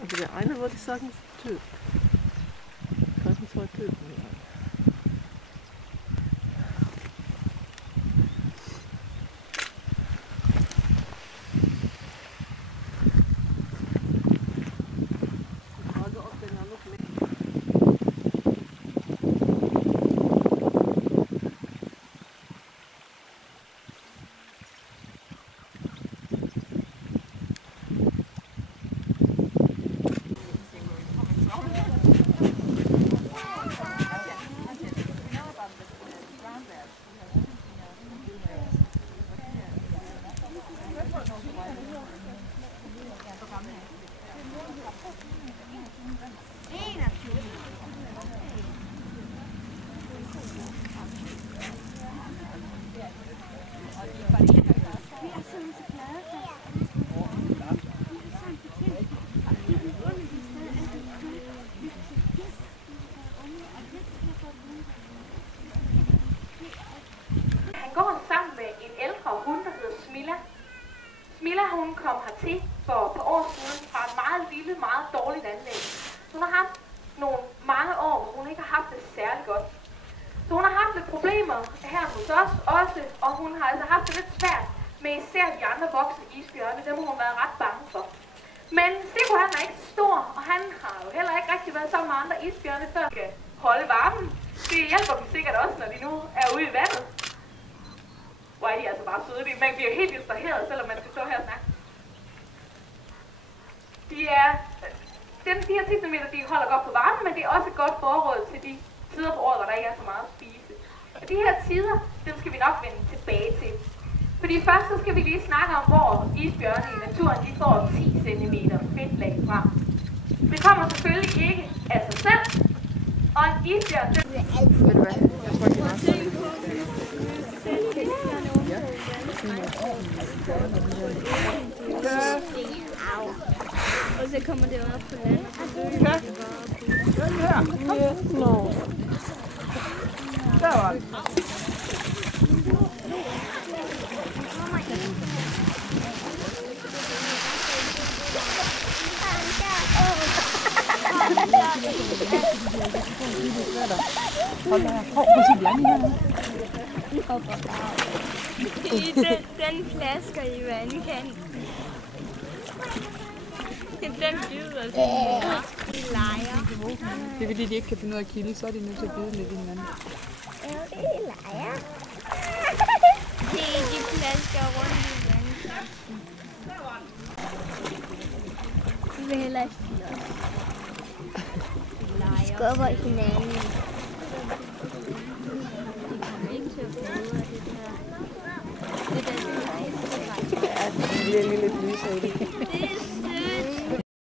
Also der eine würde ich sagen, ist Typ. Das sind zwei Typen. Ja. Die Frage, ob der noch mehr. Han går sammen med en ældre hund, der hedder Smilla. Smilla, hun kom hertil for et par år siden fra et meget lille, meget dårligt anlæg. Hun har haft mange år, hvor hun ikke har haft det særlig godt. Så hun har haft lidt problemer her hos os også, og hun har altså haft det lidt svært med især de andre voksne isbjørne. Dem har hun været ret bange for. Men Siggo, han er ikke så stor, og han har jo heller ikke rigtig været sammen med andre isbjørne før de skal holde varmen. Det hjælper dem sikkert også, når de nu er ude i vandet. Hvor er de altså bare søde. Man bliver helt distraheret, selvom man skal stå her og snakke. De her 10 cm, de holder godt på varmen, men det er også et godt forråd til de tider på året, hvor der ikke er så meget at spise. Og de her tider, dem skal vi nok vende tilbage til. Fordi først så skal vi lige snakke om, hvor isbjørne i naturen de får 10 cm fedtlag fra. Det kommer selvfølgelig ikke af sig selv. Og en isbjørn, den... Ved du hvad? Jeg tror, det er meget sådan. Og så kommer det op på landet. Den her. Nå. Der var den. Hold da. Hov, hvor siger de anden her? Den plasker i vandkanten. Den bider sådan. De leger. Det er fordi, de ikke kan finde ud af at kilde, så er de nødt til at bide lidt i hinanden. Ja, de leger. De plasker rundt i vandkanten. De vil heller ikke slås. De skubber hinanden. De kommer ikke til at fodre det der. Det der, det er nice. Ja, det er lige lidt lysere i det. Det er